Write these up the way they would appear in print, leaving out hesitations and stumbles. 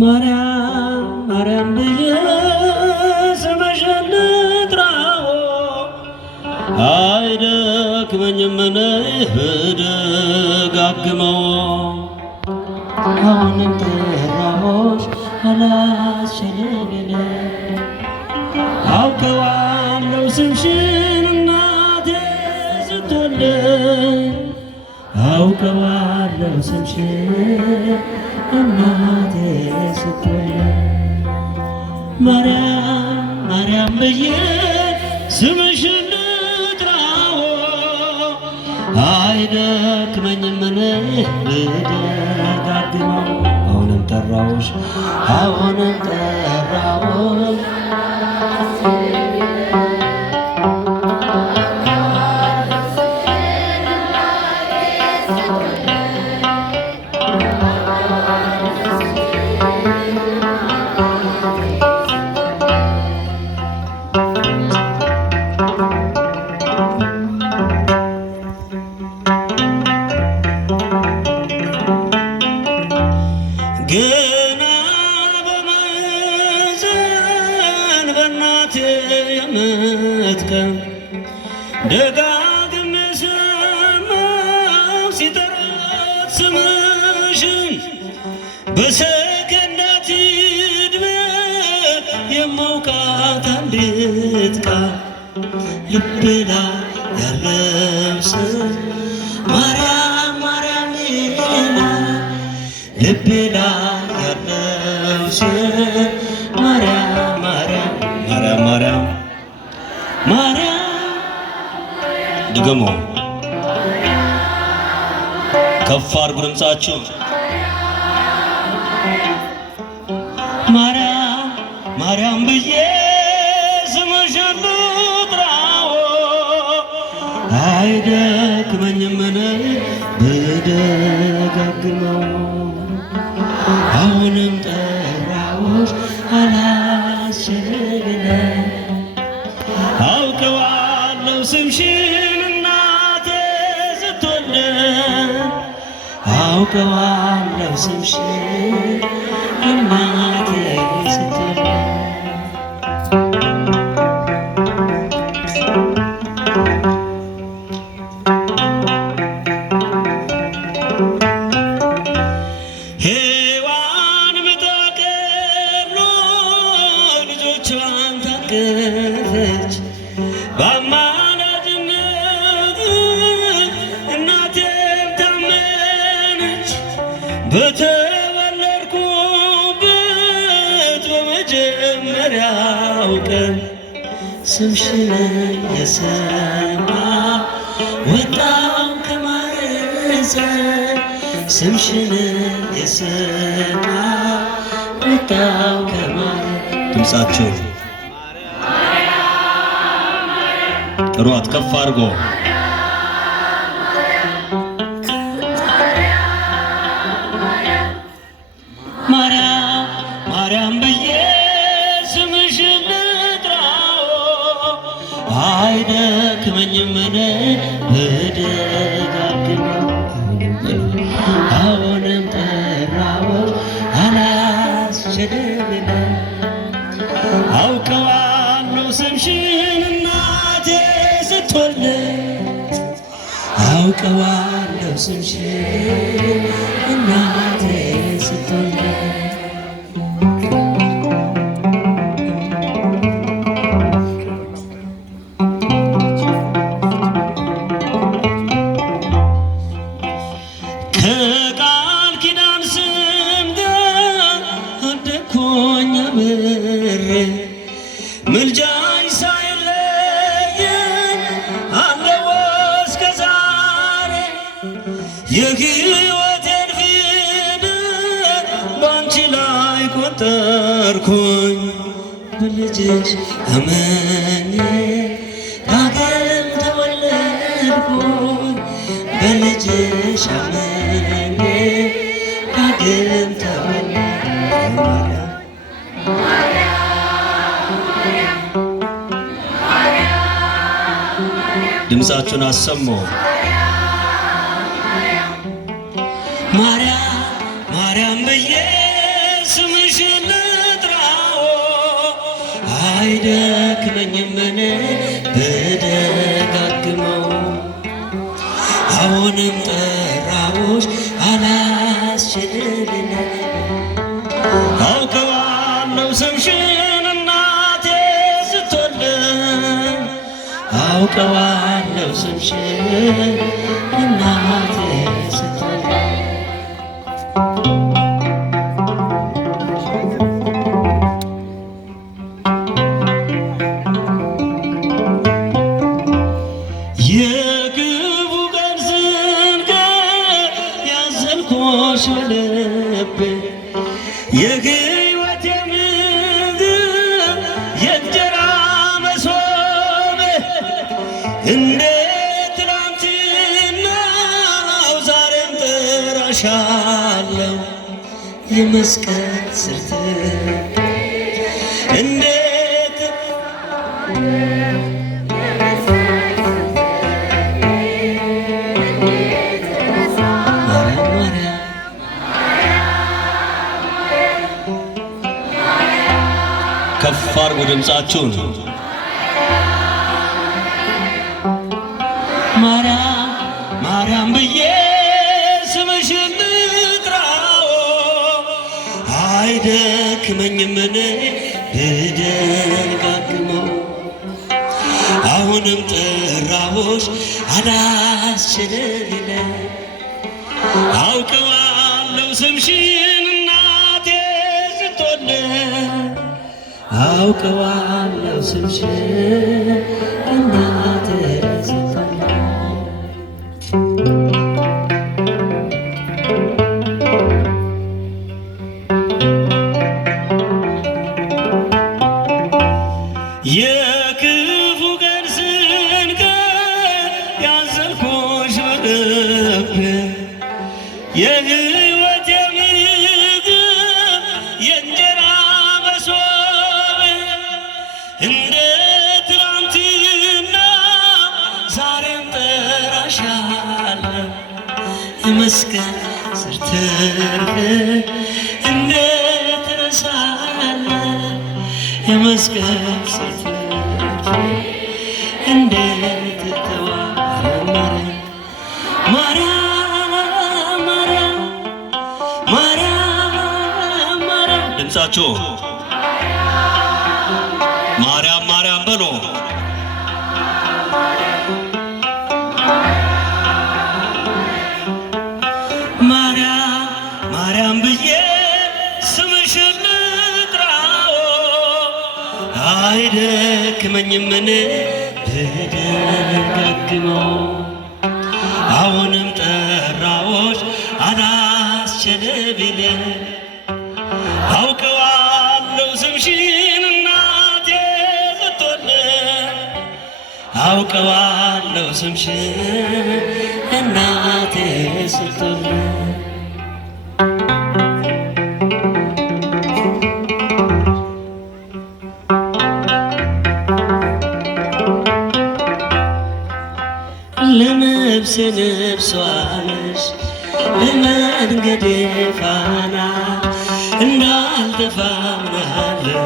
ማርያም ማርያም ብዬ ስምሽን ልጥራው አይደክመኝም እኔ ብደጋግመው አሁንም ጠራሁሽ አላስችለኝ አውቀዋለሁ ስምሽን እናቴ ስትወልደኝ አውቀዋለሁ ስምሽን እናቴ ስትወልደኝ ማርያም ማርያም ብዬ ስምሽን ልጥራው አይደክመኝም እኔ ብደጋግመው አሁንም ጠራሁሽ አሁንም ጠራሁሽ ገና በማኅፀን በእናቴ የምትቀር ደጋግሜ ሰማሁ ሲጠራት ስምሽን በሰከንዳት ዕድሜ የማውቃት አንዲት ቃል ልቤ ላይ ያለው ስም ማርያም ማርያም ይላል ልቤ ላይ ያለው ስም ማርያም ማርያም ማርያም ማርያም ማርያም ድገሞ ከፍ አድርጉ ድምፃችሁ ማርያም ማርያም ብዬ ስምሽን ልጥራው አይደክመኝም እኔ ብደጋግመው አሁንም ጠራሁሽ አላስችለኝ አውቀዋለሁ ስምሽን እናቴ ስትወልደኝ አውቀዋለሁ ስምሽን እናቴ ስትወልደኝ ሔዋን ምጣቀሎ ልጆቿን ታቀፈች በአማላጅነት እናቴም ታመነች በተወለድኩበት በመጀመሪያው ቀን ስምሽን የሰማሁ ወጣሁ ከማኅፀን ስምሽን የሰማሁ ወጣሁ ከማኅፀን ድምፃችሁ ጥሯት ከፍ አድርጎ ማርያም ማርያም ብዬ ስምሽን ልጥራው አይደክመኝም እኔ ብደጋግመው አሁንም ጠራሁሽ አላስችለኝ አውቀዋለሁ ስምሽን እናቴ ስትወልደኝ አውቀዋለሁ ስምሽን እናቴ ስትወልደኝ ከቃል ኪዳን ስም ጋር አደግኩኝ አብሬ ምልጃሽ ሳይለየኝ አለው እስከ ዛሬ የሕይወቴን ፊደል በአንቺ ላይ ቆጠርኩኝ በልጅሽ አምኜ ዳግም ተወለድኩኝ በልጅሽ አምኜ ዳግም ተወለድኩኝ ድምፃችሁን አሰሙ ማርያም ማርያም ብዬ ስምሽን ልጥራው አይደክመኝም እኔ ብደጋግመው አሁንም ጠራሁሽ አላስችልኝ አውቀዋለሁ ስምሽን እናቴ ስትወልደኝ አውቀዋለሁ ስምሽን እናቴ ስትወልደኝ የግቡ ቀን ስንገር ያዘንኩሽ በልቤ የሕይወቴ ምግብ የእንጀራ መሶብ እንደ ትናንትናው ዛሬም እጠራሻለሁ የመስቀል ስር እንዴት ከፍ አድርጉ ድምፃችሁን። ማርያም ማርያም ብዬ ስምሽን ልጥራው አይደክመኝም እኔ ብደጋግመው አሁንም ጠራሁሽ አላስችልኝ አውቀዋለሁ ስምሽን እናቴ ስትወልደኝ አውቀዋለሁ ስምሽን እናቴ ስትወልደኝ የክፉ ቀን ስንገር ያዘንኩሽ በልቤ የሕይወቴ ምግብ የእንጀራ መሶብ እንደ ትናንትና ዛሬም እጠራሻለሁ የመስቀል ስር ትርፍ እንዴት እረሳለሁ የመስቀል ስር ትርፍ እንዴት እተዋለሁ ማርያም ማርያም ማርያም ማርያም ድምፃችሁ ማርያም ማርያም በሎ ማርያም ማርያም ብዬ ስምሽን ልጥራው አይደክመኝም እኔ ብደጋግመው አሁንም ጠራሁሽ አላስችልኝ ቢለኝ አውቀዋለሁ ስምሽን እናቴ ስትወልደኝ አውቀዋለሁ ስምሽን እናቴ ስትወልደኝ ለነፍሴ ነፍሷ ነሽ ለመንገዴ ፋና እንዳልጠፋ አምናለሁ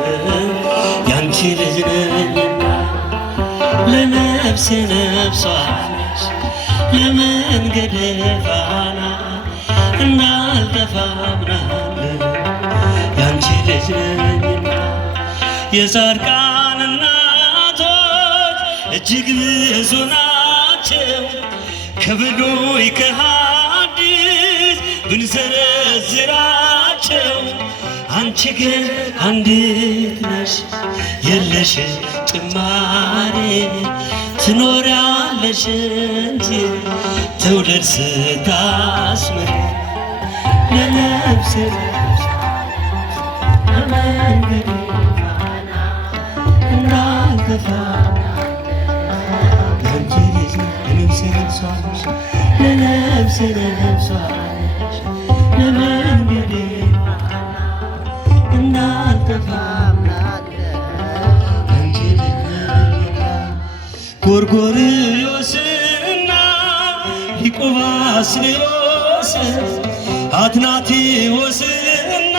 ያንቺ ልጅ ነኝና ለነፍሴ ነፍሷ ነሽ ለመንገዴ ፋና እንዳልጠፋ አምናለሁ ያንቺ ልጅ ነኝና የጻድቃን እናቶች እጅግ ብዙ ናቸው ከብሉይ ከሐዲስ ብንዘረዝራቸው አንቺ ግን አንዲት ነሽ የለሽ ጭማሪ ትኖሪያለሽ እንጂ ትውልድ ስታስምር ለነፍሴ ለመንገዴ ፋና እንዳልጠፋ ያንቺ ልጅ ለነፍሴ ነፍሷ ነሽ ለነፍሴ ነፍሷ ነሽ ለመንገዴ ፋና እንዳልጠፋ ያንቺ ልጅ ጎርጎርዮስና ሊቁ ባስልዮስ አትናቴዎስና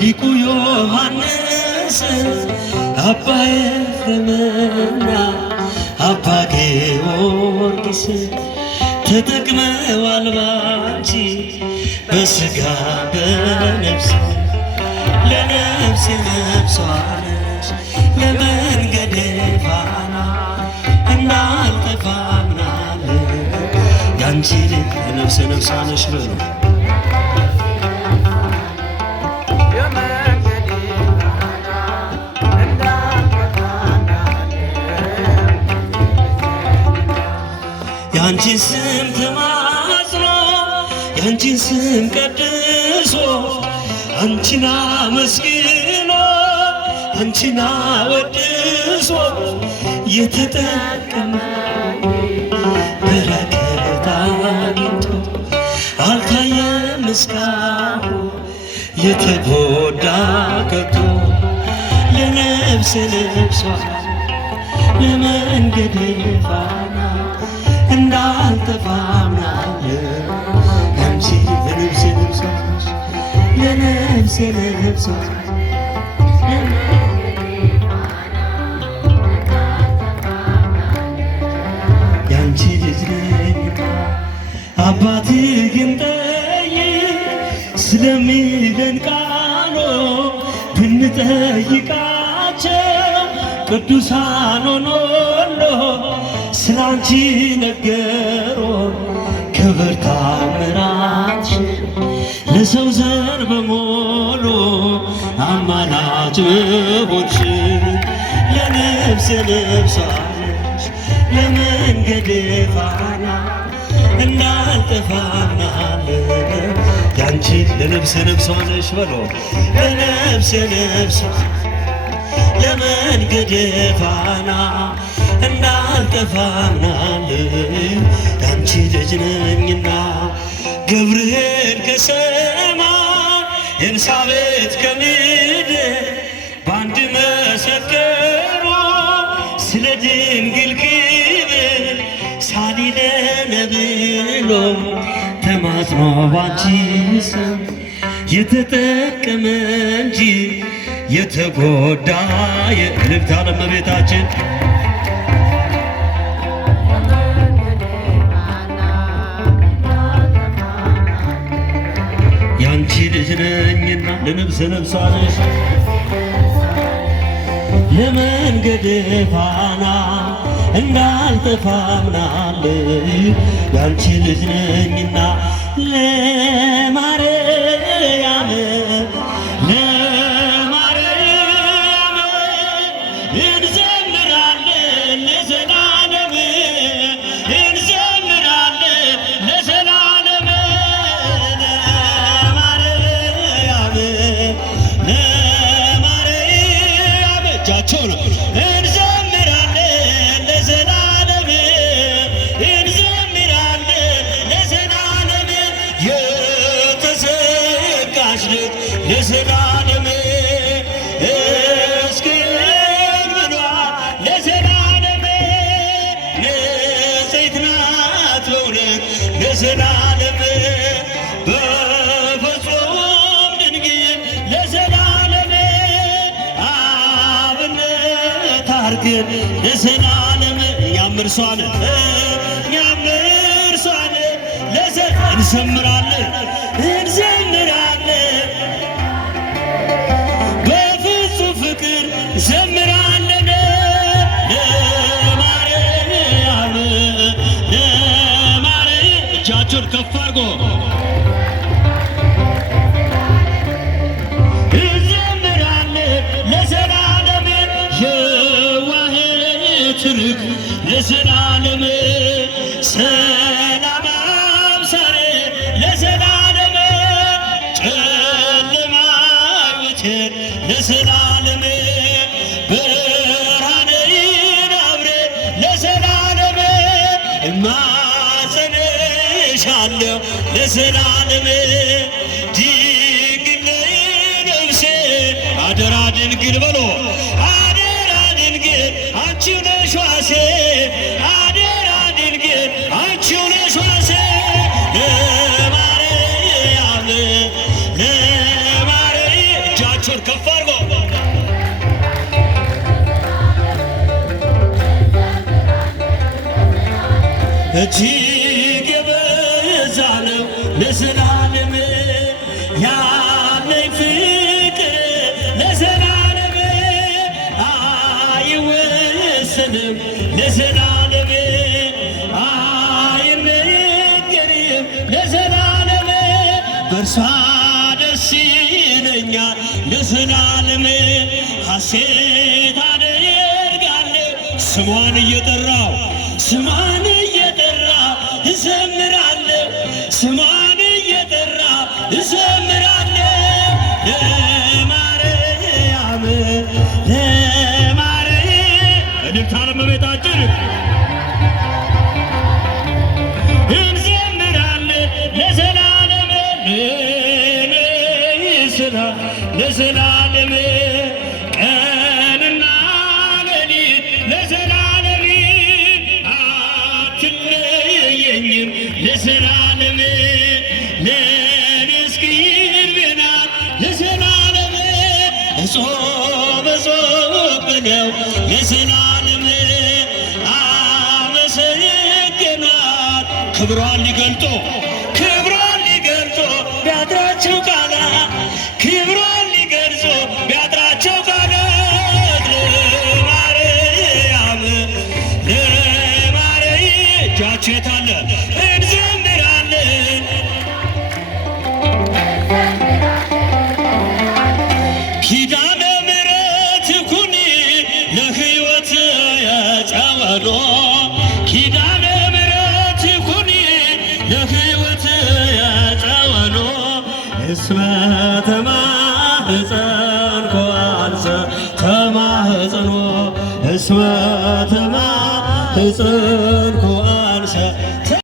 ሊቁ ዮሐንስ አባ ኤፍሬምና አባ ጊዮርጊስ ተጠቅመዋል ባንቺ በሥጋ በነፍስ ለነፍሴ ነፍሷ ነሽ ለመንገዴ ፋና እንዳልጠፋ አምናለሁ ያንቺ ለነፍሴ ነፍሷ ነሽ በሉ ያንቺን ስም ተማጽኖ ያንቺን ስም ቀድሶ አንቺን አመስግኖ አንቺን አወድሶ የተጠቀመ በረከት አግኝቶ አልታየም እስካሁን የተጎዳ ከቶ ለነፍሴ ነፍሷ ለመንገዴ ፋና እንዳልጠፋ አምናለሁ ያንቺ ለነፍሴ ነፍሷ ለነፍሴ ነፍሷ ያንቺ ልጅ ነኝ አባትህ ግን ጠይቅ ስለሚደንቃኖ ብንጠይቃቸው ቅዱሳን ሆኖሎ ስላንቺ ነገሮ ክብር ታምራትሽ ለሰው ዘር በሞሉ አማላጅ ሆንሽ ለነፍሴ ነፍሷ ነሽ ለመንገዴ ፋና እንዳልጠፋ አምናለሁ ያንቺ ለነፍሴ ነፍሷ ነሽ በሎ ለነፍሴ ነፍሷ ለመንገዴ ፋና እንዳልጠፋ አምናለሁ ያንቺ ልጅ ነኝና ገብርኤል ከሰማይ ኤልሳቤጥ ከምድር በአንድ መሰከሩ ስለ ድንግል ክብር ሳሊለነ ብሎ ተማጽኖ ባንቺ ስም የተጠቀመ እንጂ የተጎዳ የልብታ ለመቤታችን ያንቺ ልጅ ነኝና ለነፍሴ ነፍሷ ነሽ ለመንገዴ ፋና እንዳልጠፋ አምናለሁ ያንቺ ልጅ ነኝና ለማርያም እንዘምራለን ለዘላለም እንዘምራለን ለዘላለም ለማርያም እጃቸውን እንዘምራለን ለዘላለም እንዘምራለን ለዘላለም የተዘጋች ለዘላለም ለዘላለም በፍጹም ድንግል ለዘላለም አብነት አርገን ለዘላለም እኛም እርሷን እንዘምራለን እንዘምራለን በፍጹም ፍቅር ዘምራለን እጃችሁን ከፍ አድርጎ እንዘምራለን ለዘላለም የዋህት ርግ ለዘላለም ሰላም አብሳሪ ለዘላለም ጨለማ ይውጠን ለዘላለም ብርሃን ይናብረ ለዘላለም እማጸንሻለሁ ለዘላለም ድንግል ነፍሴ አደራ ድንግል በሎ አደራ ድንግል አንቺው ነሽ ዋሴ አደራ ድንግል አንቺው ነሽ ዋሴ ለማርያም ለዘላለም ያለኝ ፍቅር ለዘላለም አይወሰንም ለዘላለም አይነገርም ለዘላለም በእርሷ ደስ ይለኛል ለዘላለም ሐሴት አደርጋለሁ ስሟን እየጠራው እዘምራለሁ ስሟን እየጠራ እዘምራለሁ ለማርያም እልልታ ለእመቤታችን እንዘምራለን ለዘላለም ለዘላለም ቀንና ሌሊት ለዘላለም አትለየኝም ለዘላለም ለንስ ቅርብ ናት ለዘላለም እጾም ብለው ለዘላለም አመሰግናት ክብሯን ሊገልጦ ቢያድራቸው ቃላት ክብሯን ሊገልጾ ቢያድራቸው ቃላት ለማርያም እጃችሁ የታለ እንዘምራለን ኪዳነ ምሕረት ኩኒ ለሕይወት የጸወሎ ኪዳነ ምሕረት ኩኒ ለሕይወት የጸወሎ እስመ ተማህፀንኮ አንሰ ተማህፀኖ እስመ ተማህፀንኮ